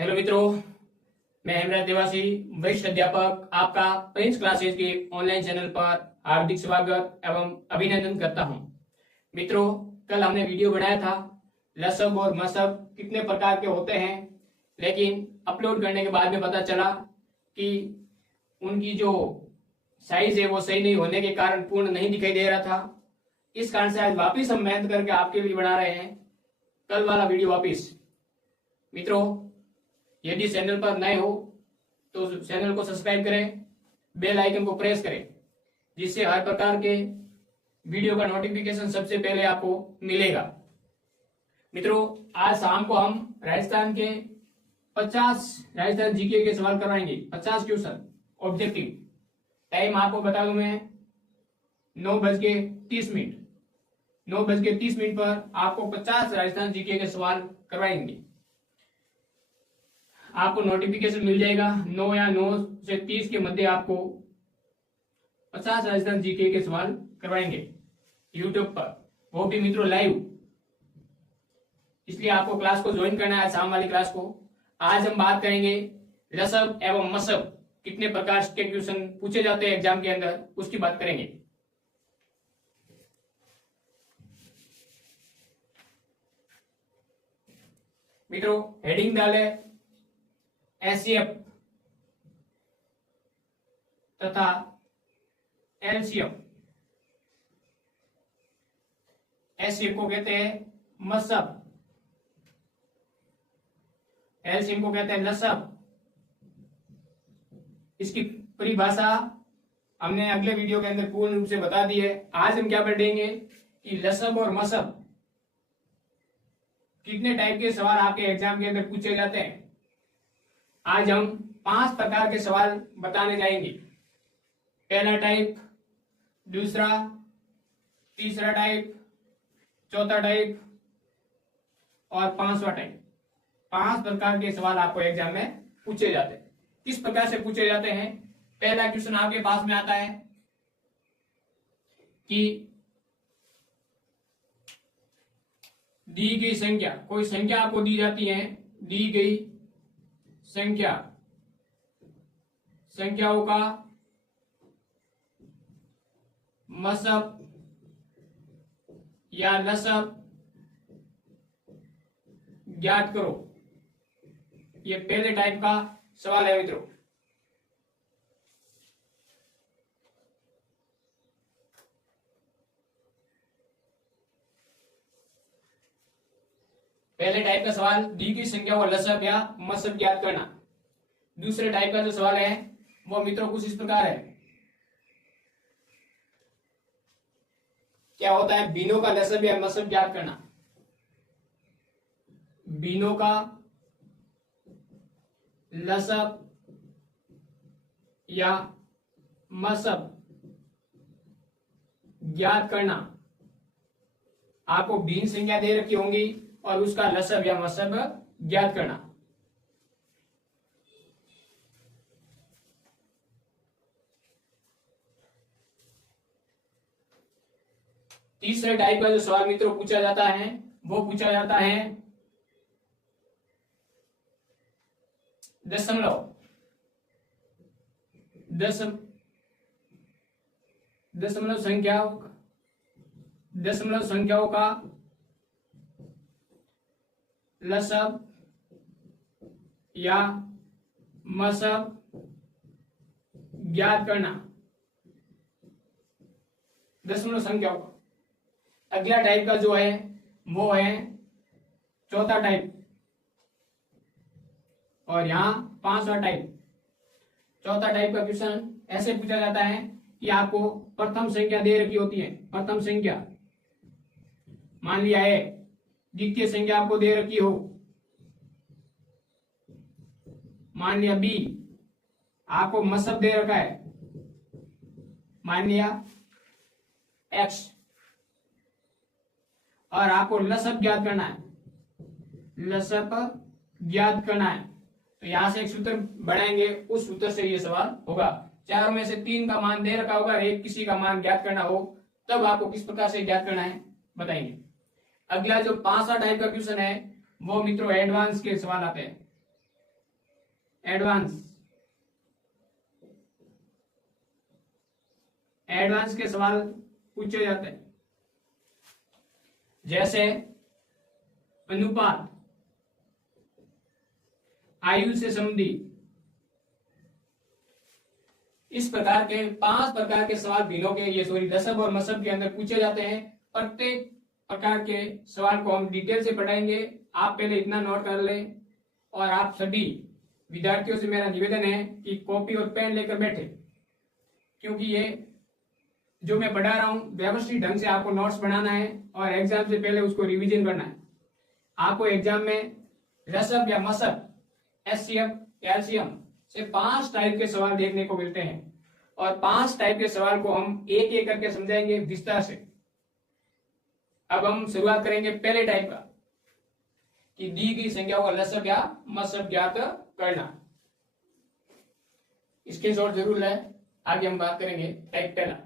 Hello मित्रों, मैं हेमराज देवासी, वरिष्ठ अध्यापक, आपका प्रिंस क्लासेज के ऑनलाइन चैनल पर हार्दिक स्वागत एवं अभिनंदन करता हूं। मित्रों, कल हमने वीडियो बनाया था लसब और मसब कितने प्रकार के होते हैं, लेकिन अपलोड करने के बाद में पता चला कि उनकी जो साइज है वो सही नहीं होने के कारण पूर्ण नहीं दिखाई दे रहा था। इस कारण से आज वापिस हम मेहनत करके आपके लिए बना रहे हैं कल वाला वीडियो वापिस। मित्रों, यदि चैनल पर नए हो तो चैनल को सब्सक्राइब करें, बेल आइकन को प्रेस करें, जिससे हर प्रकार के वीडियो का नोटिफिकेशन सबसे पहले आपको मिलेगा। मित्रों, आज शाम को हम राजस्थान के 50 राजस्थान जीके के सवाल करवाएंगे, 50 क्वेश्चन ऑब्जेक्टिव। टाइम आपको बता दूं मैं 9:30। 9:30 पर आपको 50 राजस्थान जीके के सवाल करवाएंगे। आपको नोटिफिकेशन मिल जाएगा 9 या 9 से 30 के मध्य आपको 50 राजस्थान जीके के सवाल करवाएंगे यूट्यूब पर, वो भी मित्रों लाइव। इसलिए आपको क्लास को ज्वाइन करना है, शाम वाली क्लास को। आज हम बात करेंगे लसब एवं मसब कितने प्रकार के क्वेश्चन पूछे जाते हैं एग्जाम के अंदर, उसकी बात करेंगे। मित्रों, हेडिंग डाले एचसीएफ तथा एलसीएम। एचसीएफ को कहते हैं मसब, एलसीएम को कहते हैं लसब। इसकी परिभाषा हमने अगले वीडियो के अंदर पूर्ण रूप से बता दी है। आज हम क्या पढ़ेंगे कि लसब और मसब कितने टाइप के सवाल आपके एग्जाम के अंदर पूछे जाते हैं। आज हम 5 प्रकार के सवाल बताने जाएंगे। पहला टाइप, दूसरा, तीसरा टाइप, चौथा टाइप और 5वां टाइप। 5 प्रकार के सवाल आपको एग्जाम में पूछे जाते हैं। किस प्रकार से पूछे जाते हैं? पहला क्वेश्चन आपके पास में आता है कि दी गई संख्या, कोई संख्या आपको दी जाती है, दी गई संख्याओं का मसब या लसब ज्ञात करो। ये पहले टाइप का सवाल है मित्रों। पहले टाइप का सवाल, दी गई संख्या को लसब या मसब ज्ञात करना। दूसरे टाइप का जो सवाल है वो मित्रों कुछ इस प्रकार है। क्या होता है? बिनों का लसब या मसब ज्ञात करना। बिनों का लसब या मसब ज्ञात करना। आपको भिन्न संख्या दे रखी होंगी और उसका लसब या मसब ज्ञात करना। तीसरे टाइप का जो सवाल मित्रों पूछा जाता है वो पूछा जाता है दशमलव संख्याओं का लसब या मसब ज्ञात करना। दशमलव संख्याओं का। अगला टाइप का जो है वो है चौथा टाइप, और यहां 5वां टाइप। चौथा टाइप का क्वेश्चन ऐसे पूछा जाता है कि आपको प्रथम संख्या दे रखी होती है। प्रथम संख्या मान लिया है, द्वितीय संख्या आपको दे रखी हो, मान लिया बी। आपको मसब दे रखा है, मान लिया एक्स, और आपको लसब ज्ञात करना है, लसब ज्ञात करना है। तो यहां से एक सूत्र बनाएंगे, उस सूत्र से ये सवाल होगा। चारों में से 3 का मान दे रखा होगा, एक किसी का मान ज्ञात करना हो, तब आपको किस प्रकार से ज्ञात करना है बताएंगे। अगला जो 5वां टाइप का क्वेश्चन है वो मित्रों एडवांस के सवाल आते हैं। एडवांस एडवांस के सवाल पूछे जाते हैं, जैसे अनुपात, आयु से संबंधित। इस प्रकार के 5 प्रकार के सवाल भिन्नों के लसब और मसब के अंदर पूछे जाते हैं। प्रत्येक प्रकार के सवाल को हम डिटेल से पढ़ाएंगे। आप पहले इतना नोट कर लें, और आप सभी विद्यार्थियों से मेरा निवेदन है कि कॉपी और पेन लेकर बैठे, क्योंकि ये जो मैं पढ़ा रहा हूं व्यवस्थित ढंग से आपको नोट्स बनाना है और एग्जाम से पहले उसको रिवीजन करना है। आपको एग्जाम में रसब या मसब, एचसीएफ, कैल्शियम से 5 टाइप के सवाल देखने को मिलते हैं, और 5 टाइप के सवाल को हम एक एक करके समझाएंगे विस्तार से। अब हम शुरुआत करेंगे पहले टाइप का, कि दी गई संख्याओं का लसब या मसब ज्ञात करना। स्क्रीनशॉट जरूर लें, आगे हम बात करेंगे टाइप पहला।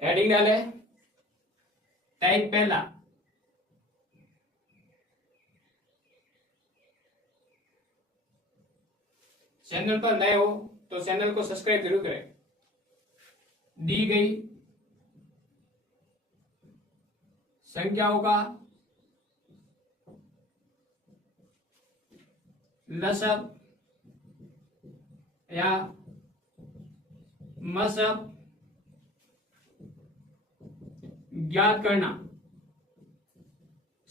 हेडिंग डाले, टाइप पहला। चैनल पर नए हो तो चैनल को सब्सक्राइब जरूर करें। दी गई संख्याओं का लसब या मसब ज्ञात करना।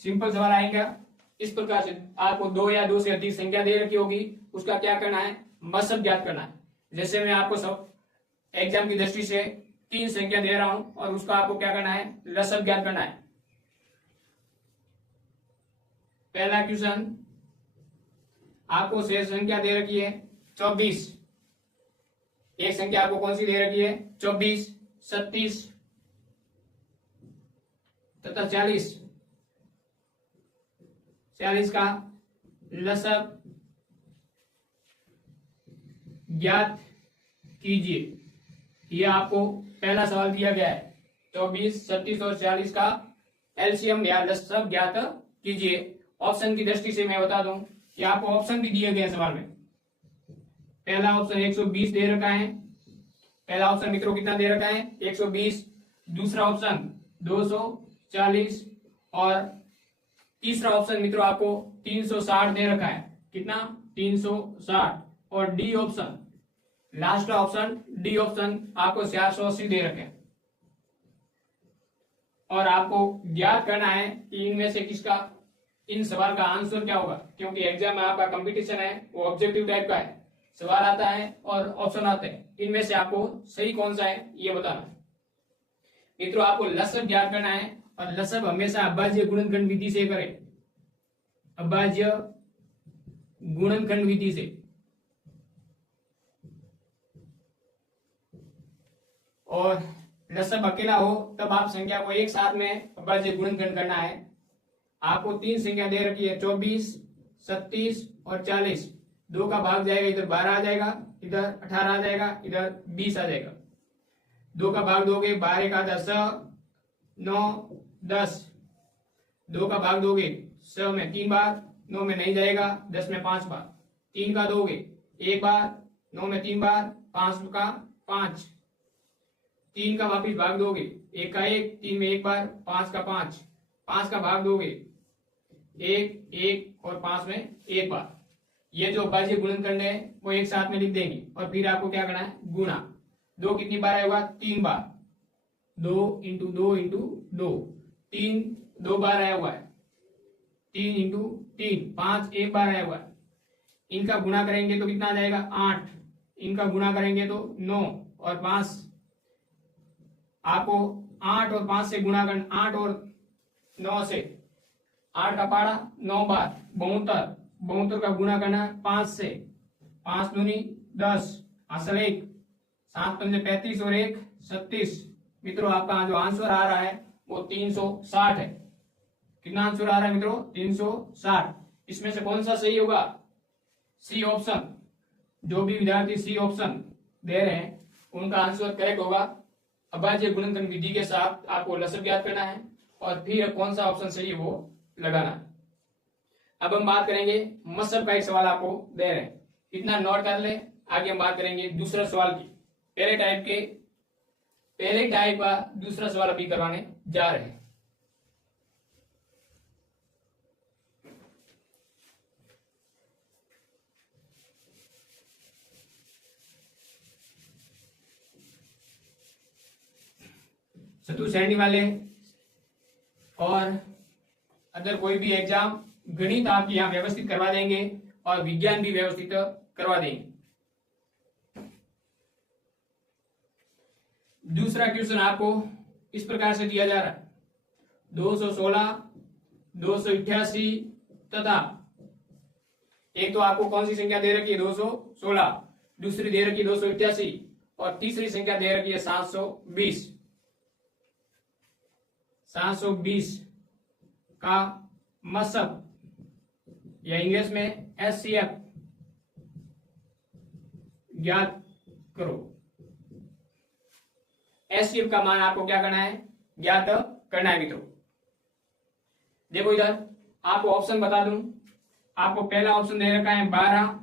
सिंपल सवाल आएगा इस प्रकार से, आपको 2 या 2 से अधिक संख्या दे रखी होगी, उसका क्या करना है, मसब ज्ञात करना है। जैसे मैं आपको सब एग्जाम की दृष्टि से 3 संख्या दे रहा हूं, और उसका आपको क्या करना है, लसब ज्ञात करना है। पहला क्वेश्चन, आपको शेष संख्या दे रखी है 24। एक संख्या आपको कौन सी दे रखी है, 24, 37 तथा 40। 40 का लसब ज्ञात कीजिए। यह आपको पहला सवाल दिया गया है। 24, 37 और 40 का एलसीएम या लसब ज्ञात कीजिए। ऑप्शन की दृष्टि से मैं बता दूं कि आपको ऑप्शन भी दिए गए सवाल में। पहला ऑप्शन 120 दे रखा है। पहला ऑप्शन मित्रों कितना दे रखा है, 120। दूसरा ऑप्शन 240, और तीसरा ऑप्शन मित्रों आपको 360 दे रखा है। कितना, 360। और D option, last option D option आपको 480 दे रखे हैं। और आपको ज्ञात करना है कि इनमें से किसका, इन सवाल का आंसर क्या होगा, क्योंकि एग्जाम में आपका कंपटीशन है वो ऑब्जेक्टिव टाइप का है। सवाल आता है और ऑप्शन आते हैं, इनमें से आपको सही कौन सा है ये बताना है। मित्रों आपको लसब ज्ञात करना है, और लसब हमेशा अभाज्य गुणनखंड विधि से करें। अभाज्य गुणनखंड विधि से। और लसब अकेला हो तब आप संख्या को एक साथ में अभाज्य गुणनखंड करना है। आपको 3 संख्या दे रखी है, 24, 37 और 40। 2 का भाग जाएगा, इधर 12 आ जाएगा, इधर 18 आ जाएगा, इधर 20 आ जाएगा। 2 का भाग दोगे, 12 का 10, 9, 10। 2 का भाग दोगे 100 में 3 बार, 9 में नहीं जाएगा, 10 में 5 बार। 3 का दोगे 1 बार, 9 में 3 बार, 5 का 5। 3 का वापिस भाग दोगे, 1 का 1, 3 में 1 बार, 5 का 5। 5 का भाग दोगे 1, 1 और 5 में 1 बार। ये जो अभाज्य गुणनखंड है वो एक साथ में लिख देंगे, और फिर आपको क्या करना है, गुणा। 2 कितनी बार आएगा, 3 बार। 2 इंटू 2 इंटू 2, 3 2 बार आया हुआ है। 3 इंटू 3, 5 1 बार आया हुआ है। इनका गुणा करेंगे तो कितना आ जाएगा, 8। इनका गुणा करेंगे तो 9 और 5। आपको 8 और 5 से गुणा करना, 8 और 9 से। 8 का पारा 9 बार, 72। 72 का गुणा करना है 5 से। 5 दूनी 10, असल 1। 7 पंजे 35 और 1 36। मित्रों आपका जो आंसर आ रहा है वो 360 है। कितना आंसर आ रहा है मित्रों? 360। इसमें से कौन सा सही होगा? C option. जो भी विद्यार्थी सी ऑप्शन दे रहे हैं उनका आंसर करेक्ट होगा। अभाज्य गुणनखंड विधि के साथ आपको लसब ज्ञात करना है और फिर कौन सा ऑप्शन सही है वो लगाना है। अब हम बात करेंगे मसब का एक सवाल आपको दे रहे हैं, इतना नोट कर ले। आगे हम बात करेंगे दूसरा सवाल की। पहले टाइप का दूसरा सवाल अभी करवाने जा रहे हैं। चतुर्थ श्रेणी वाले और अदर कोई भी एग्जाम, गणित आपकी यहाँ व्यवस्थित करवा देंगे और विज्ञान भी व्यवस्थित करवा देंगे। दूसरा क्वेश्चन आपको इस प्रकार से दिया जा रहा है, 216, 288 तथा एक तो आपको कौन सी संख्या दे रखी है? 216, दूसरी दे रखी है 288 और तीसरी संख्या दे रखी है 720। 720 का मसब या इंग्लिश में HCF ज्ञात करो। HCF का मान आपको क्या करना है? ज्ञात करना है मित्रों। देखो इधर आपको ऑप्शन बता दूं। आपको पहला ऑप्शन दे रखा है 12,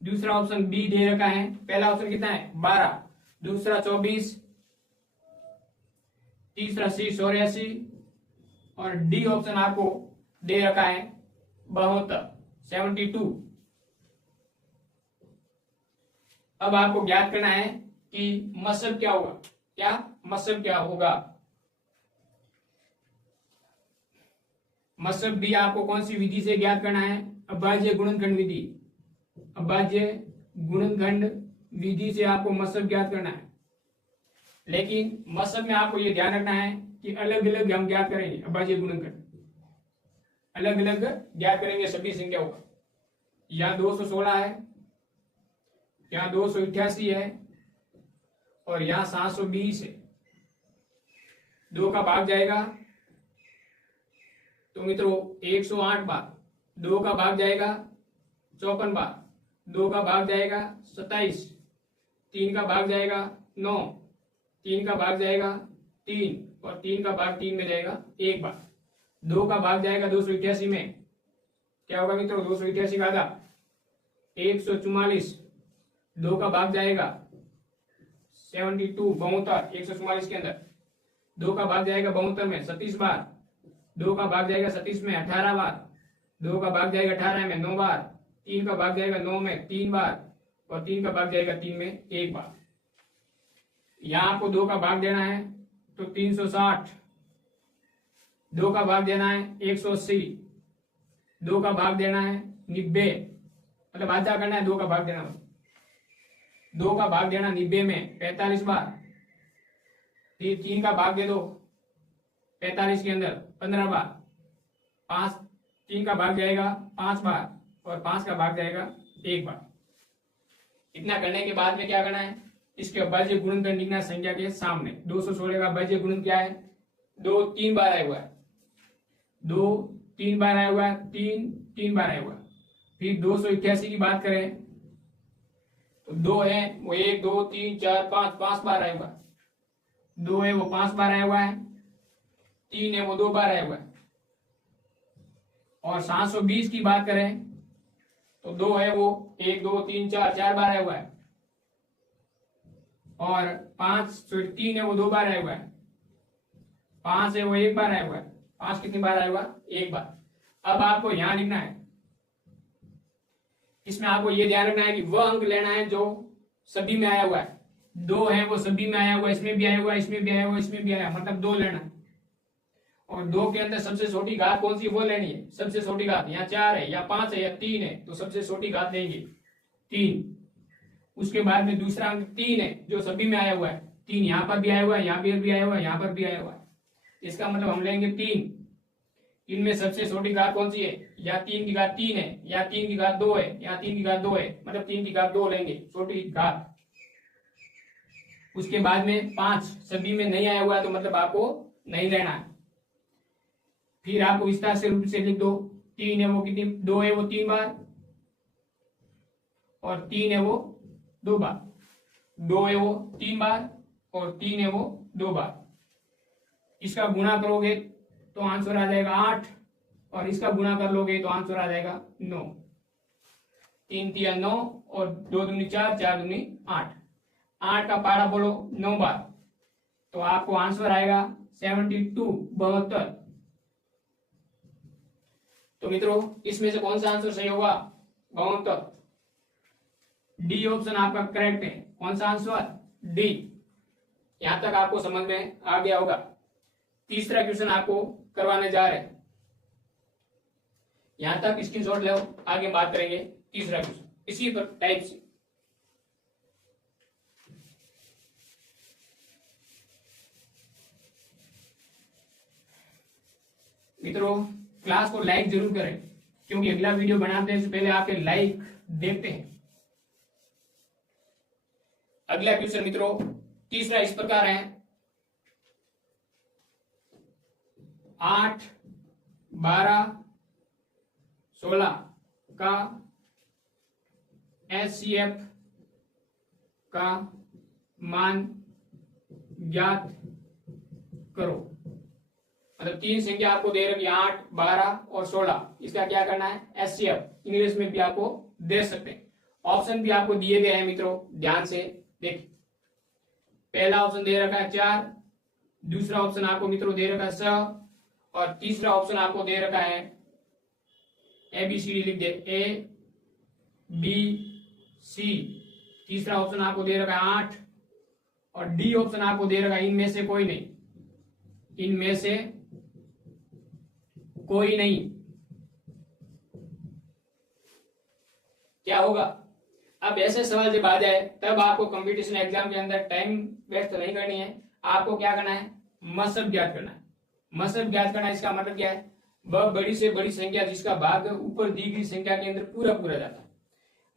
दूसरा ऑप्शन बी दे रखा है। पहला ऑप्शन कितना है? 12, दूसरा 24, तीसरा सी 84 और डी ऑप्शन आपको दे रखा है 72, 72। अब आपको ज्ञात करना है कि मसब क्या होगा। क्या मसब क्या होगा? मसब भी आपको कौन सी विधि से ज्ञात करना है? अभाज्य गुणनखंड विधि। अभाज्य गुणनखंड विधि से आपको मसब ज्ञात करना है। लेकिन मसब में आपको यह ध्यान रखना है कि अलग अलग हम ज्ञात करेंगे। अभाज्य गुणनखंड अलग अलग ज्ञात करेंगे सभी संख्याओं का। यहाँ 216 है, यहाँ 288 है और यहाँ 720 है। 2 का भाग जाएगा तो मित्रों 108 बार। 2 का भाग जाएगा 54 बार। 2 का भाग जाएगा 27। 3 का भाग जाएगा 9। 3 का भाग जाएगा 3 और 3 का भाग 3 में जाएगा 1 बार। 2 का भाग जाएगा 288 में। क्या होगा मित्रों? 288 का आधा 144। 2 का भाग जाएगा 72, 72 144 के अंदर। 2 का भाग जाएगा 72 में 37 बार। 2 का भाग जाएगा 37 में 18 बार। 2 का भाग जाएगा 18 में 9 बार। 3 का भाग जाएगा 9 में 3 बार और 3 का भाग जाएगा 3 में 1 बार। यहां आपको 2 का भाग देना है तो 360। 2 का भाग देना है 180। 2 का भाग देना है 90, मतलब आधा करना है। 2 का भाग देना, 2 का भाग देना 90 में 45 बार। फिर 3 का भाग दे दो 45 के अंदर 15 बार। 3 का भाग जाएगा 5 बार और 5 का भाग जाएगा 1 बार। इतना करने के बाद में क्या करना है? इसके अभाज्य गुणनखंड लिखना संख्या के सामने। 216 का अभाज्य गुणन क्या है? 2 3 बार आया हुआ है। 2 3 बार आया हुआ है। 3 3 बार आया हुआ है। फिर 288 की बात करें तो 2 है वो 1 2 3 4 5 5 बार आया हुआ है। 2 है वो 5 बार आया हुआ है। 3 है वो 2 बार आया हुआ है। और 720 की बात करें तो 2 है वो 1 2 3 4 4 बार आया हुआ है। और 3 है वो 2 बार आया हुआ है। 5 है वो 1 बार आया हुआ है। 5 कितनी बार आया हुआ? 1 बार। अब आपको यहां लिखना है, इसमें आपको ये ध्यान रखना है कि वह अंक लेना है जो सभी में आया हुआ है। 2 है वो सभी में आया हुआ है, इसमें भी आया हुआ है, इसमें भी आया हुआ है, इसमें भी आया, मतलब 2 लेना है। और 2 के अंदर सबसे छोटी घात कौन सी वो लेनी है। सबसे छोटी घात यहाँ 4 है या 5 है या 3 है, तो सबसे छोटी घात लेंगे 3। उसके बाद में दूसरा अंक 3 है जो सभी में आया हुआ है। 3 यहाँ पर भी आया हुआ है, यहाँ पर भी आया हुआ है, यहाँ पर भी आया हुआ है। इसका मतलब हम लेंगे 3। इनमें सबसे छोटी घात कौन सी है? या 3 की घात 3 है, या 3 की घात 2 है, या 3 की घात 2 है, मतलब 3 की घात 2 लेंगे छोटी घात। उसके बाद में 5 सभी में नहीं आया हुआ है तो मतलब आपको नहीं लेना है। फिर आपको विस्तार से रूप से लिख दो। 3 है वो कितनी, 2 है वो 3 बार, और 3 है वो 2 बार। 2 है वो 3 बार और 3 है वो 2 बार। इसका गुणा करोगे तो आंसर आ जाएगा 8, और इसका गुणा कर लोगे तो आंसर आ जाएगा 9। 3 तिया 9 और 2 दूनी 4, 4 दूनी 8। 8 का पारा बोलो 9 बार, तो आपको आंसर आएगा 72, 72। तो मित्रों इसमें से कौन सा आंसर सही होगा? 72। डी ऑप्शन आपका करेक्ट है। कौन सा आंसर? डी। यहां तक आपको समझ में आ गया होगा। तीसरा क्वेश्चन आपको करवाने जा रहे हैं, यहां तक स्क्रीनशॉट लो, आगे बात करेंगे तीसरा क्वेश्चन इसी पर टाइप से। मित्रों क्लास को लाइक जरूर करें, क्योंकि अगला वीडियो बनाने से पहले आपके लाइक देखते हैं। अगला क्वेश्चन मित्रों तीसरा इस प्रकार है, 8, 12, 16 का HCF का मान ज्ञात करो। मतलब 3 संख्या आपको दे रखी है, 8, 12 और 16। इसका क्या करना है? HCF इंग्लिश में भी आपको दे सकते हैं। ऑप्शन भी आपको दिए गए हैं मित्रों, ध्यान से देखिए। पहला ऑप्शन दे रखा है 4, दूसरा ऑप्शन आपको मित्रों दे रखा है 6, और तीसरा ऑप्शन आपको दे रखा है ABCD लिख दे, ABC। तीसरा ऑप्शन आपको दे रखा है 8, और डी ऑप्शन आपको दे रखा है इनमें से कोई नहीं, इनमें से कोई नहीं। क्या होगा? अब ऐसे सवाल जब आ जाए तब आपको कंपटीशन एग्जाम के अंदर टाइम वेस्ट नहीं करनी है। आपको क्या करना है? मसब ज्ञात करना है। मसब ज्ञात करना इसका मतलब क्या है? वह बड़ी से बड़ी संख्या जिसका भाग ऊपर दी गई संख्या के अंदर पूरा पूरा जाता है।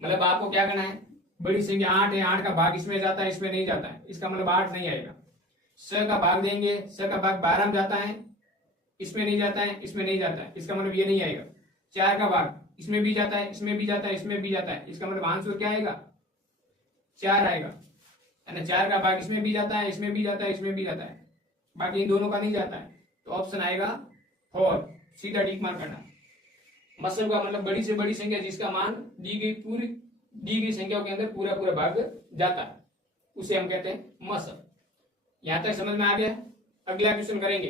मतलब आपको क्या करना है? बड़ी संख्या 8 है, 8 का भाग इसमें जाता है, इसमें नहीं जाता है, इसका मतलब 8 नहीं आएगा। 6 का भाग देंगे, 6 का भाग 12 में जाता है, इसमें नहीं जाता है, इसमें नहीं जाता है, इसका मतलब ये नहीं आएगा। 4 का भाग इसमें भी जाता है, इसमें भी जाता है, इसमें भी जाता है, इसका मतलब आंसर क्या आएगा? 4 आएगा। 4 का भाग इसमें भी जाता है, इसमें भी जाता है, इसमें भी जाता है, बाकी इन दोनों का नहीं जाता है, तो ऑप्शन आएगा 4। सीधा टिक मार करना। मसल का मतलब बड़ी से बड़ी संख्या जिसका मान दी गई संख्याओं के अंदर पूरा पूरा भाग जाता है, उसे हम कहते हैं मसल। यहां तक समझ में आ गया? अगला क्वेश्चन करेंगे।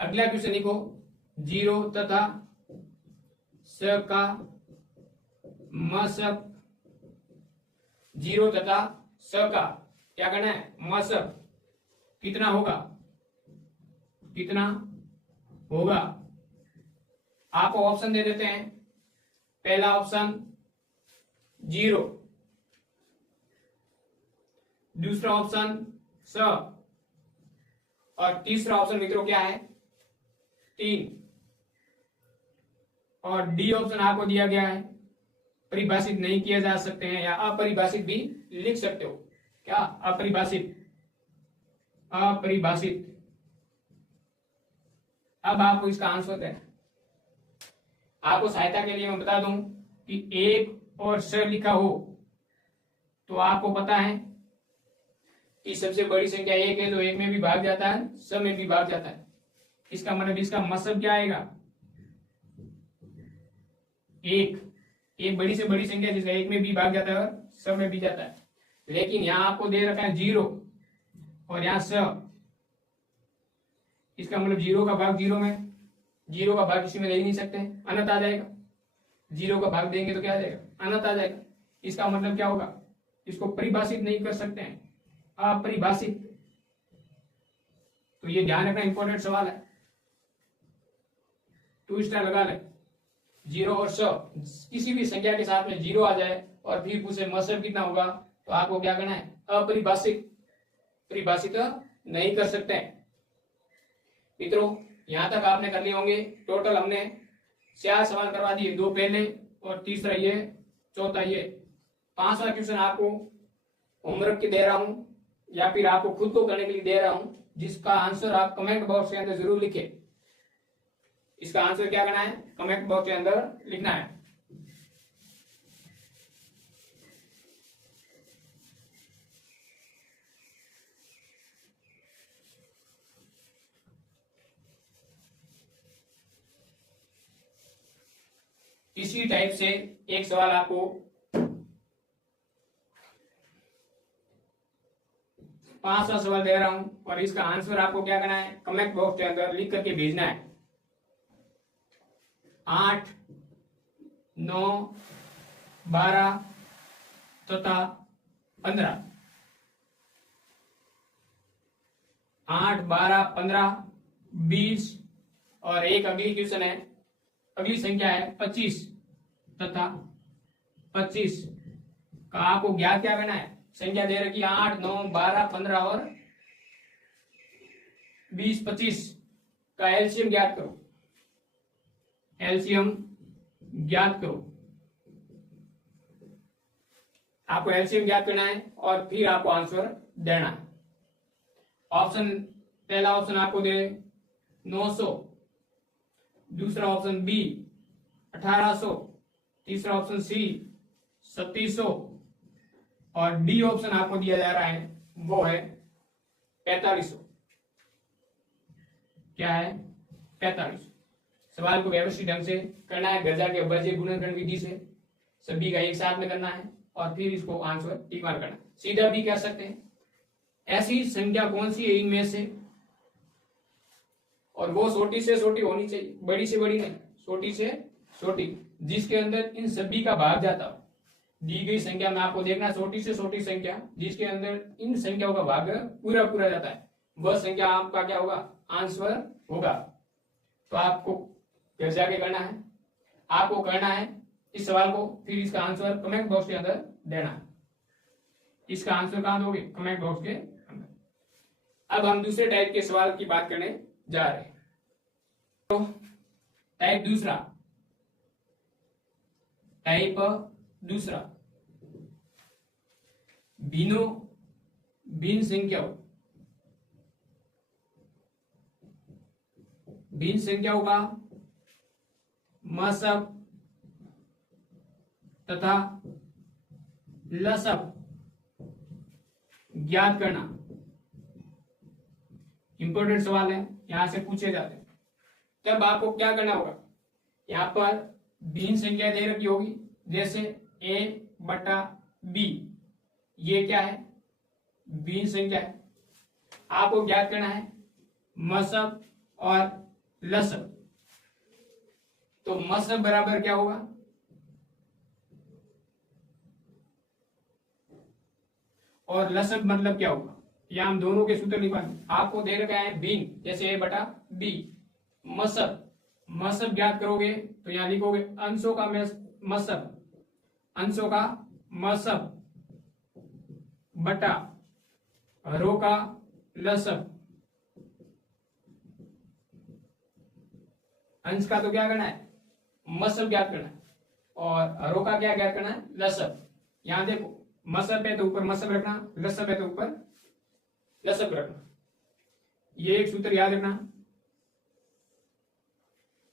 अगला क्वेश्चन लिखो, 0 तथा स का मसक। 0 तथा स का क्या करना है? मसक कितना होगा? कितना होगा? आपको ऑप्शन दे देते हैं। पहला ऑप्शन 0, दूसरा ऑप्शन स, और तीसरा ऑप्शन मित्रों क्या है? 3, और डी ऑप्शन आपको दिया गया है परिभाषित नहीं किया जा सकते हैं, या अपरिभाषित भी लिख सकते हो। क्या? अपरिभाषित। अपरिभाषित। अब आपको इसका आंसर देना। आपको सहायता के लिए मैं बता दूं कि 1 और स लिखा हो तो आपको पता है कि सबसे बड़ी संख्या 1 है, तो 1 में भी भाग जाता है, स में भी भाग जाता है। इसका मतलब इसका मसब क्या आएगा? 1। एक बड़ी से बड़ी संख्या जिसका 1 में भी भाग जाता है और स में भी जाता है। लेकिन यहां आपको दे रखा है 0 और यहां स, इसका मतलब 0 का भाग 0 में, 0 का भाग किसी में ले नहीं सकते, अनंत आ जाएगा। 0 का भाग देंगे तो क्या आ जाएगा? अनंत आ जाएगा। इसका मतलब क्या होगा? इसको परिभाषित नहीं कर सकते हैं, अपरिभाषित। तो ये ध्यान रखना, इंपॉर्टेंट सवाल है, 2 स्टार लगा ले। 0 और 100 किसी भी संख्या के साथ में 0 आ जाए और फिर पूछे मसब कितना होगा, तो आपको क्या करना है? अपरिभाषित, परिभाषित नहीं कर सकते हैं। मित्रों यहां तक आपने कर लिए होंगे। टोटल हमने 4 सवाल करवा दिए, 2 पहले और तीसरा ये, चौथा ये। 5वां क्वेश्चन आपको होमवर्क की दे रहा हूं, या फिर आपको खुद को करने के लिए दे रहा हूं, जिसका आंसर आप कमेंट बॉक्स के अंदर जरूर लिखे। इसका आंसर क्या करना है, कमेंट बॉक्स के अंदर लिखना है। इसी टाइप से एक सवाल आपको 5वां सवाल दे रहा हूं और इसका आंसर आपको क्या करना है, कमेंट बॉक्स के अंदर लिख करके भेजना है। 8, 9, 12 तथा 15। 8, 12, 15, 20 और एक अगली क्वेश्चन है, अगली संख्या है 25 तथा 25 का आपको ज्ञात क्या करना है। संख्या दे रखी 8, 9, 12, 15 और 20, 25 का एलसीएम ज्ञात करो। एलसीएम ज्ञात करो। आपको एलसीएम ज्ञात करना है और फिर आपको आंसर देना है। ऑप्शन, पहला ऑप्शन आपको दे 900, दूसरा ऑप्शन बी 1800, तीसरा ऑप्शन सी 3700 और डी ऑप्शन आपको दिया जा रहा है वो है 4500। क्या है, 4500। सवाल को व्यवस्थित ढंग से करना है, गजा के बजे गुणनखंड विधि से सभी का एक साथ में करना है और फिर इसको आंसर टिक मार करना। सीधा भी कह सकते हैं ऐसी संख्या कौन सी है इनमें से, और वो छोटी से छोटी होनी चाहिए, बड़ी से बड़ी नहीं, छोटी से छोटी, जिसके अंदर इन सभी का भाग जाता हो। दी गई संख्या में आपको देखना छोटी से छोटी संख्या जिसके अंदर इन संख्याओं का भाग पूरा पूरा जाता है, वह संख्या आपका क्या होगा, आंसर होगा। तो आपको घर जाके करना है, आपको करना है इस सवाल को, फिर इसका आंसर कमेंट बॉक्स के अंदर देना है। इसका आंसर कहां दोगे, कमेंट बॉक्स के अंदर। अब हम दूसरे टाइप के सवाल की बात करने जा रहे हैं। तो टाइप दूसरा, टाइप दूसरा, भिन्नों भिन्न संख्याओं, भिन्न संख्याओं का मसब तथा लसब ज्ञात करना। इंपॉर्टेंट सवाल है, यहां से पूछे जाते हैं। तब आपको क्या करना होगा, यहां पर भिन्न संख्या दे रखी होगी, जैसे a बटा b, ये क्या है, भिन्न संख्या है। आपको ज्ञात करना है मसब और लसब। तो मसब बराबर क्या होगा, और लसब मतलब क्या होगा, या हम दोनों के सूत्र लिखवाएंगे। आपको दे रखा है भिन्न, जैसे a बटा b। मसब, मसब ज्ञात करोगे तो यहां लिखोगे अंशों का मसब, अंशों का मसब बटा हरों का लसब। अंश का तो क्या करना है, मसब ज्ञात करना है, और हरों का क्या ज्ञात करना है, लसब। यहां देखो मसब है तो ऊपर मसब रखना, लसब है तो ऊपर लसब रखना। ये एक सूत्र याद रखना।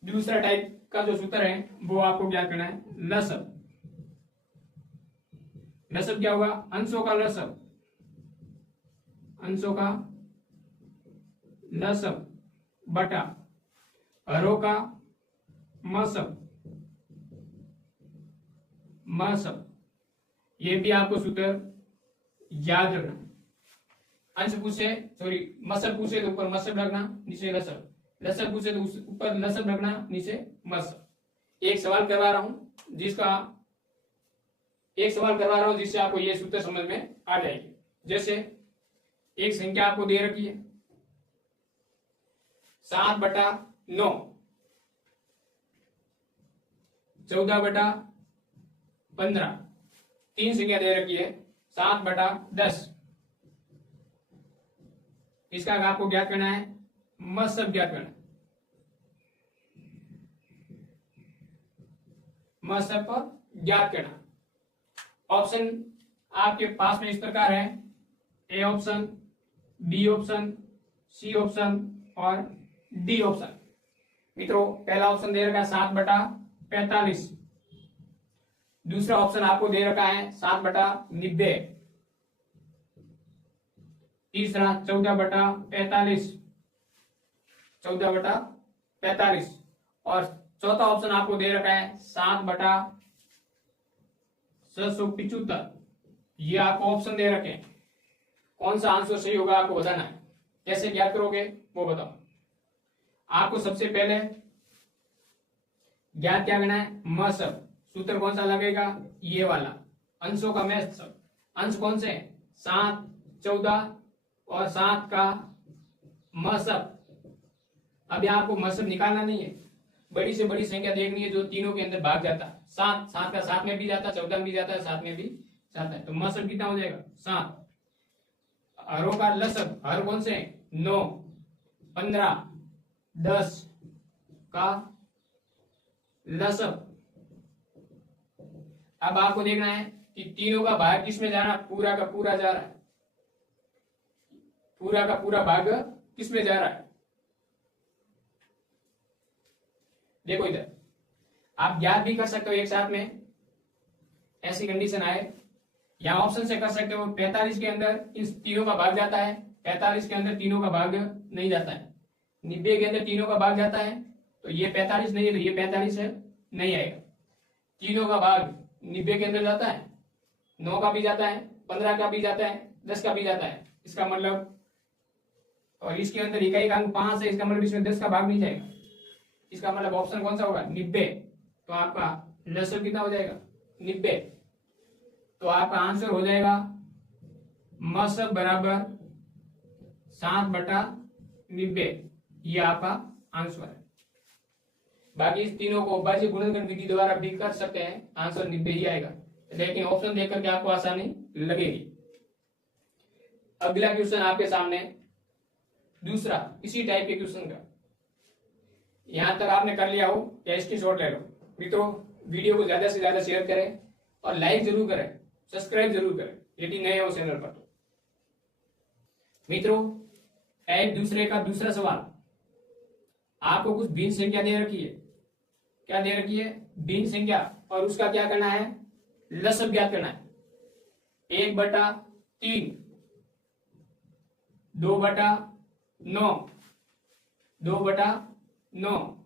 दूसरा टाइप का जो सूत्र है वो आपको ज्ञात करना है लसब। लसब क्या होगा, अंशों का लसब, अंशों का लसब बटा हरों का मसब, मसब। ये भी आपको सूत्र याद रखना। अंश पूछे, सॉरी मसब पूछे तो ऊपर मसब रखना, नीचे लसब। लसब पूछे तो ऊपर लसब रखना, नीचे मसब। एक सवाल करवा रहा हूं जिससे आपको ये सूत्र समझ में आ जाएगी। जैसे एक संख्या आपको दे रखी है 7 बटा 9, 14 बटा 15, तीन संख्या दे रखी है 7 बटा 10। इसका आपको ज्ञात करना है मसब ज्ञात करना है। मसब ज्ञात करना। ऑप्शन आपके पास में इस प्रकार है, A option, B option, C option और डी ऑप्शन। मित्रों पहला ऑप्शन दे रखा है 7/45, दूसरा ऑप्शन आपको दे रखा है 7/90, तीसरा 14/45, 14/45 और चौथा ऑप्शन आपको दे रखा है 7/675। ये आपको ऑप्शन दे रखे हैं। कौन सा आंसर सही होगा आपको बताना है। कैसे ज्ञात करोगे वो बताओ। आपको सबसे पहले ज्ञात क्या करना है, म शब्द। सूत्र कौन सा लगेगा, ये वाला, अंशों का मैथ शब्द। अंश कौन से 7, 14 और 7 का म शब्द। अभी आपको म शब्द निकालना नहीं है, बड़ी से बड़ी संख्या देखनी है जो तीनों के अंदर भाग जाता है। 7, 7 का 7 में भी जाता है, 14 में भी जाता है, 7 में भी जाता है। तो म शब्द कितना हो जाएगा 7। हरों का लसब, हर कौन से 9, 15, 10 का लसब। अब आपको देखना है कि तीनों का भाग किसमें जा रहा है, पूरा का पूरा जा रहा है। पूरा का पूरा भाग किसमें जा रहा है, देखो इधर। आप ज्ञात भी कर सकते हो एक साथ में, ऐसी कंडीशन आए, या ऑप्शन से कर सकते हो। 45 के अंदर इन तीनों का भाग जाता है, 45 के अंदर तीनों का भाग नहीं जाता है। 90 के अंदर तीनों का भाग जाता है, तो ये 45 नहीं है, तो ये 45 है, नहीं आएगा। तीनों का भाग 90 के अंदर जाता है, 9 का भी जाता है, 15 का भी जाता है, 10 का भी जाता है। इसका मतलब, और इसके अंदर इकाई का अंक 5 है, इसका मतलब इसमें 10 का भाग नहीं जाएगा। इसका मतलब ऑप्शन कौन सा होगा, 90। तो आपका लसब कितना हो जाएगा 90। तो आपका आंसर हो जाएगा मसब बराबर 7/90। ये आपका आंसर है। बाकी इस तीनों को अविभाज्य गुणनखंड विधि द्वारा भी कर सकते हैं, आंसर 90 ही आएगा, लेकिन ऑप्शन देख करके आपको आसानी लगेगी। अगला क्वेश्चन आपके सामने, दूसरा इसी टाइप के क्वेश्चन का। यहां तक आपने कर लिया हो या स्क्रीनशॉट ले लो। मित्रों वीडियो को ज्यादा से ज्यादा शेयर करें और लाइक जरूर करें, सब्सक्राइब जरूर करें यदि नए हो चैनल पर। मित्रों एक दूसरे का दूसरा सवाल, आपको कुछ भिन्न संख्या दे रखी है। क्या दे रखी है, भिन्न संख्या, और उसका क्या करना है, लसब ज्ञात करना है। 1/3, 2/9, 2/9।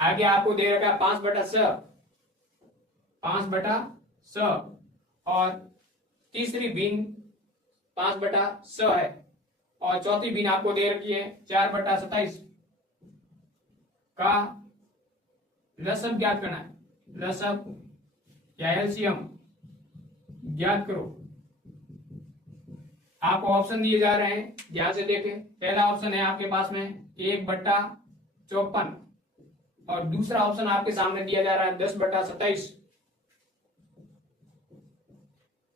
आगे आपको दे रखा है 5/6, 5/6 और तीसरी भिन्न 5/6 है, और चौथी भिन्न आपको दे रखी है 4/27 का लसब ज्ञात करना है। लसब या एलसीएम ज्ञात करो। आपको ऑप्शन दिए जा रहे हैं, ध्यान से देखें। पहला ऑप्शन है आपके पास में 1/54 और दूसरा ऑप्शन आपके सामने दिया जा रहा है 10/27।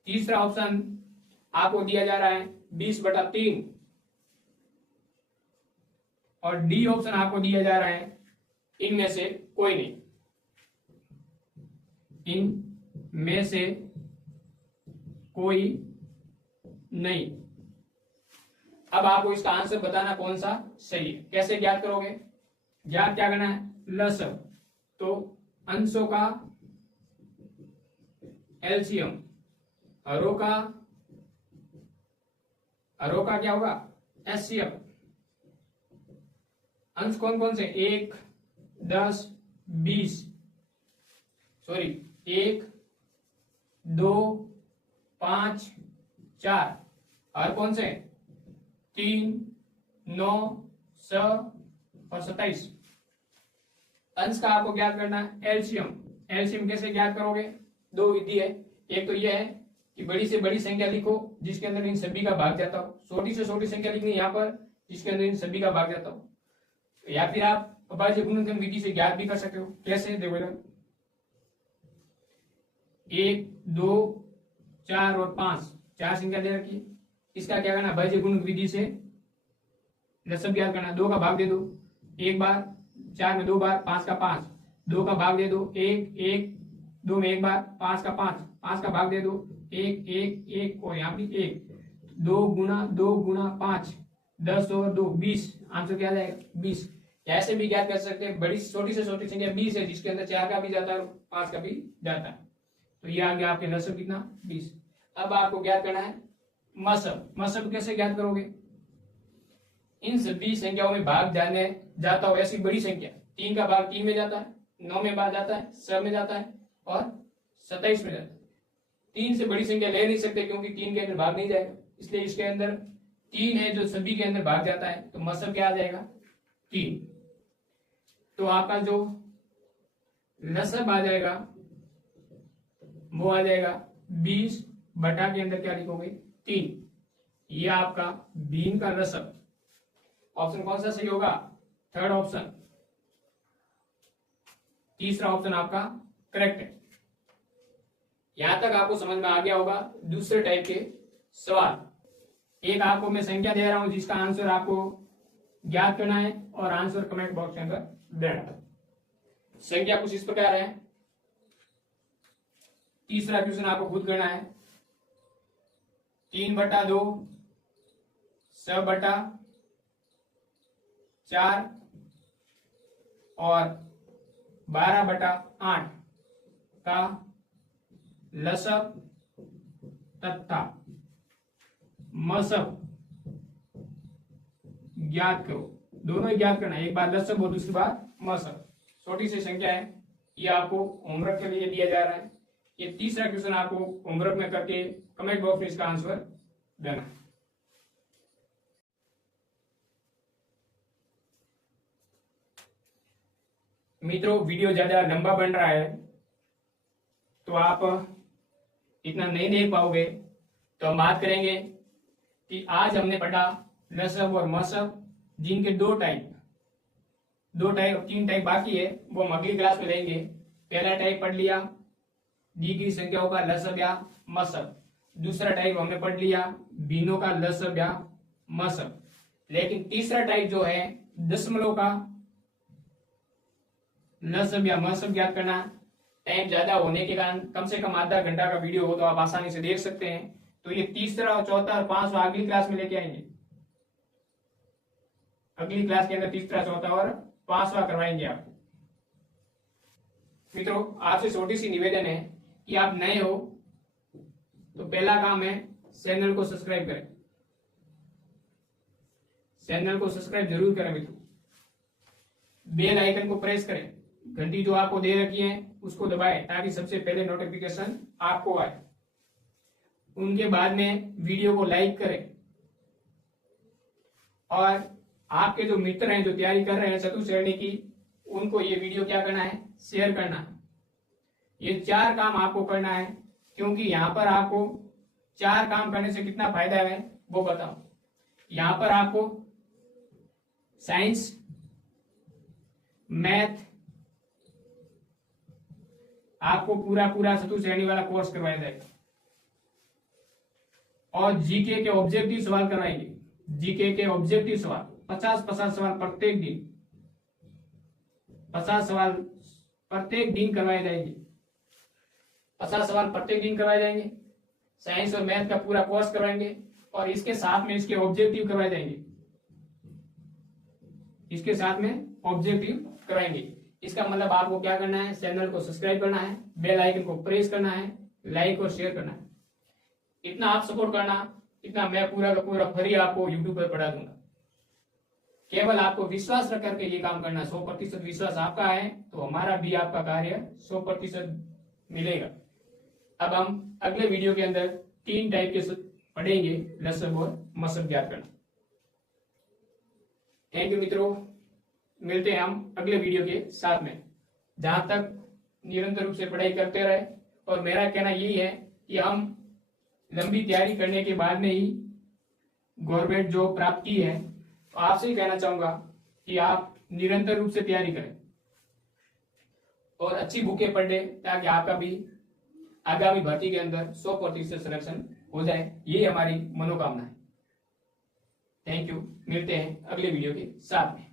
तीसरा ऑप्शन आपको दिया जा रहा है 20/3 और डी ऑप्शन आपको दिया जा रहा है इनमें से कोई नहीं, इनमें से कोई नहीं। अब आपको इसका आंसर बताना कौन सा सही है। कैसे ज्ञात करोगे, ज्ञात क्या करना है, लसब। तो अंशों का एलसीएम, हरों का क्या होगा, एचसीएफ। अंश कौन कौन से, 1, 10, 20, सॉरी 1, 2, 5, 4। हर कौन से, 3, 9, 6 और 27। अंश का आपको ज्ञात करना है एलसीएम। एलसीएम कैसे ज्ञात करोगे, दो विधि है। एक तो यह है कि बड़ी से बड़ी संख्या लिखो जिसके अंदर इन सभी का भाग जाता हो, छोटी से छोटी संख्या लिखनी है यहाँ पर जिसके अंदर इन सभी का भाग जाता हो, या फिर आप अविभाज्य गुणनखंड विधि से ज्ञात भी कर सकते हो। कैसे, देखो 1, 2, 4 और 5, 4 संख्या दे रखी है। इसका क्या करना, अविभाज्य गुणनखंड विधि से लसब ज्ञात करना। 2 का भाग दे दो एक बार, 4 में 2 बार, 5 का 5। 2 का भाग दे दो 1, 1, 2 में 1 बार, 5 का 5। 5 का भाग दे दो 1, 1, 1 और यहाँ भी 1। 2 गुना 5, 10 और 2 20, आंसर क्या आ जाएगा 20। ऐसे भी ज्ञात कर सकते हैं, बड़ी छोटी से छोटी संख्या 20 है जिसके अंदर 4 का भी जाता है और 5 का भी जाता है, तो ये आ गया आपके लसब कितना 20। अब आपको ज्ञात करना है मसब। मसब कैसे ज्ञात करोगे? इन सभी संख्याओं में भाग जाने जाता हो ऐसी बड़ी संख्या, 3 का भाग 3 में जाता है, 9 में भाग जाता है, 6 में जाता है और 27 में जाता है। 3 से बड़ी संख्या ले नहीं सकते क्योंकि 3 के अंदर भाग नहीं जाएगा, इसलिए इसके अंदर 3 है जो सभी के अंदर भाग जाता है, तो मसब क्या आ जाएगा 3। तो आपका जो लसब आ जाएगा वो आ जाएगा 20 बटा के अंदर क्या लिखोगे 3। ये आपका बीन का लसब। ऑप्शन कौन सा सही होगा? थर्ड ऑप्शन, तीसरा ऑप्शन आपका करेक्ट है। यहां तक आपको समझ में आ गया होगा दूसरे टाइप के सवाल। एक आपको मैं संख्या दे रहा हूं जिसका आंसर आपको ज्ञात करना है और आंसर कमेंट बॉक्स के अंदर देना है। संख्या कुछ इस प्रकार है। तीसरा क्वेश्चन आपको खुद करना है। 3/2, 6/4 और 12/8 का लसब तथा मसब ज्ञात करो। दोनों ही ज्ञात करना है, एक बार लसब और दूसरी बार मसब। छोटी सी संख्या है, ये आपको होमवर्क के लिए दिया जा रहा है। ये तीसरा क्वेश्चन आपको होमवर्क में करके कमेंट बॉक्स में इसका आंसर देना है। मित्रों, वीडियो ज्यादा लंबा बन रहा है तो आप इतना नहीं देख पाओगे, तो हम बात करेंगे कि आज हमने पढ़ा लसब और मसब, जिनके 2 टाइप 3 टाइप बाकी है, वो हम अगली क्लास में लेंगे। पहला टाइप पढ़ लिया दी गई संख्याओं का लसब या मसब। दूसरा टाइप हमने पढ़ लिया बीनों का लसब या मसब। लेकिन तीसरा टाइप जो है दशमलव का लसब या मसब ज्ञात करना, टाइम ज्यादा होने के कारण कम से कम आधा घंटा का वीडियो हो तो आप आसानी से देख सकते हैं। तो ये तीसरा और चौथा और 5वां अगली क्लास में लेके आएंगे। अगली क्लास के अंदर तीसरा, चौथा और 5वां करवाएंगे आपको। मित्रों, आपसे छोटी सी निवेदन है कि आप नए हो तो पहला काम है चैनल को सब्सक्राइब करें। चैनल को सब्सक्राइब जरूर करें मित्रों। बेल आइकन को प्रेस करें, घंटी जो आपको दे रखी है उसको दबाएं ताकि सबसे पहले नोटिफिकेशन आपको आए। उनके बाद में वीडियो को लाइक करें और आपके जो मित्र हैं जो तैयारी कर रहे हैं चतुर्थ श्रेणी की, उनको ये वीडियो क्या करना है, शेयर करना है। ये 4 काम आपको करना है, क्योंकि यहां पर आपको 4 काम करने से कितना फायदा है वो बताओ। यहां पर आपको साइंस, मैथ, आपको पूरा चतुर्थ श्रेणी वाला कोर्स करवाया जाएगा और जीके के ऑब्जेक्टिव सवाल करवाएंगे। जीके के ऑब्जेक्टिव सवाल 50 सवाल प्रत्येक दिन, 50 सवाल प्रत्येक दिन करवाए जाएंगे। 50 सवाल प्रत्येक दिन करवाए जाएंगे। साइंस और मैथ का पूरा कोर्स करवाएंगे और इसके साथ में इसके ऑब्जेक्टिव करवाए जाएंगे। इसके साथ में ऑब्जेक्टिव कराएंगे। इसका मतलब आपको क्या करना है, चैनल को सब्सक्राइब करना है, बेल आइकन को प्रेस करना है, लाइक और शेयर करना है। इतना आप सपोर्ट करना, इतना मैं पूरा का पूरा फ्री आपको यूट्यूब पर पढ़ा दूंगा। केवल आपको विश्वास रख करके ये काम करना। 100% विश्वास आपका है तो हमारा भी आपका कार्य 100% मिलेगा। अब हम अगले वीडियो के अंदर 3 टाइप के पढ़ेंगे, लसब और मसब ज्ञात करना। थैंक यू मित्रों, मिलते हैं हम अगले वीडियो के साथ में। जहां तक निरंतर रूप से पढ़ाई करते रहे, और मेरा कहना यही है कि हम लंबी तैयारी करने के बाद में ही गवर्नमेंट जॉब प्राप्त की है, तो आपसे ही कहना चाहूंगा कि आप निरंतर रूप से तैयारी करें और अच्छी बुकें पढ़ें ताकि आपका भी आगामी भर्ती के अंदर 100% सिलेक्शन हो जाए। ये हमारी मनोकामना है। थैंक यू, मिलते हैं अगले वीडियो के साथ में।